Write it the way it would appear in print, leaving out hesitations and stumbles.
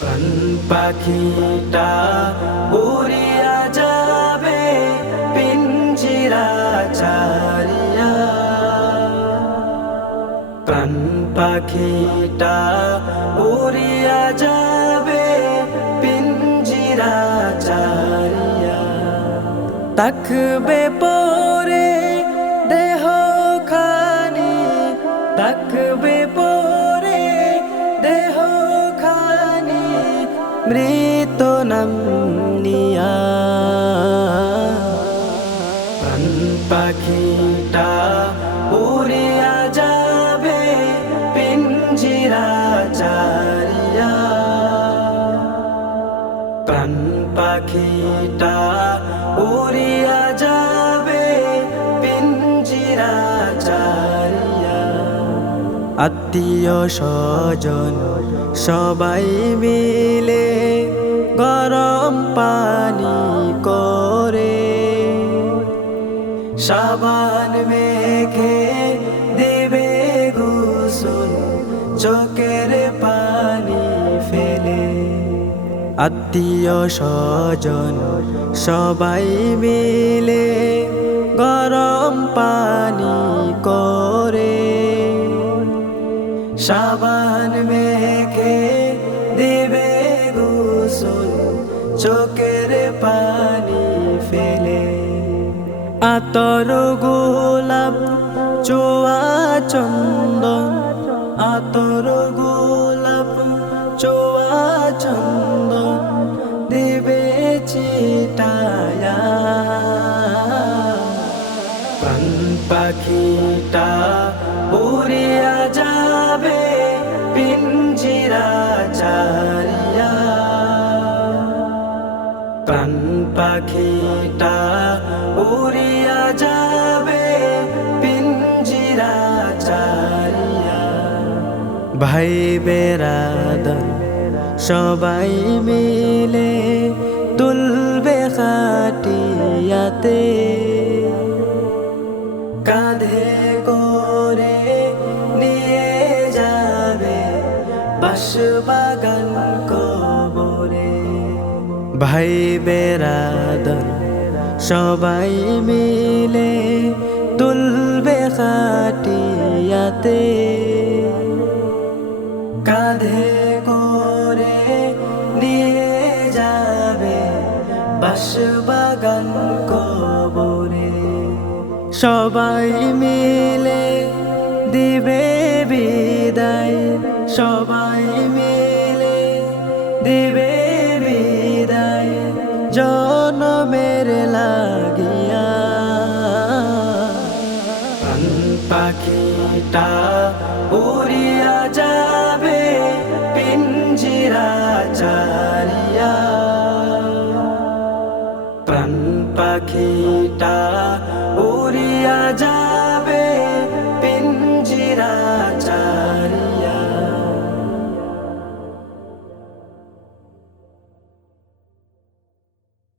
প্রাণ পাখিটা উড়িয়া যাবে পিঞ্জিরা ছাড়িয়া। প্রাণ পাখিটা উড়িয়া যাবে পিঞ্জিরা ছাড়িয়া। তাকবে পরে দেহ খানি, তাকবে পরে দেহ খানি মৃত নাম নিয়া। প্রাণ পাখিটা উড়িয়া যাবে পিঞ্জিরা ছাড়িয়া। প্রাণ পাখিটা উড়িয়া যাবে পিঞ্জিরা ছাড়িয়া। আত্মীয় স্বজন সবাই মিলে গরম পানি করে, সাবান মেখে দেবে গোসল চোখের পানি ফেলে। আত্মীয় স্বজন সবাই মিলে গরম পানি করে, সাবান মেখে দেবে গোসল চোখের পানি ফেলে। আতর গোলাপ চোয়া চন্দন, আতর গোলাপ চোয়া চন্দন দেবে চিটায়া। প্রাণ পাখিটা উড়িয়া যাবে পিঞ্জিরা ছাড়িয়া। প্রাণ পাখিটা উড়িয়া যাবে পিঞ্জিরা ছাড়িয়া। ভাই বেরাদর সবাই মিলে তুলবে খাটিয়াতে, কাঁধে করে নিয়ে যাবে বাঁশবাগান কবরে। ভাই বেরাদর সবাই মিলে তুলবে খাটিয়াতে, কাঁধে করে নিয়ে যাবে বাঁশবাগান কবরে। সবাই মিলে দিবে বিদায়, সবাই মিলে দিবে বিদায় জনমের লাগিয়া। প্রাণ পাখিটা উড়িয়া যাবে পিঞ্জিরা ছাড়িয়া।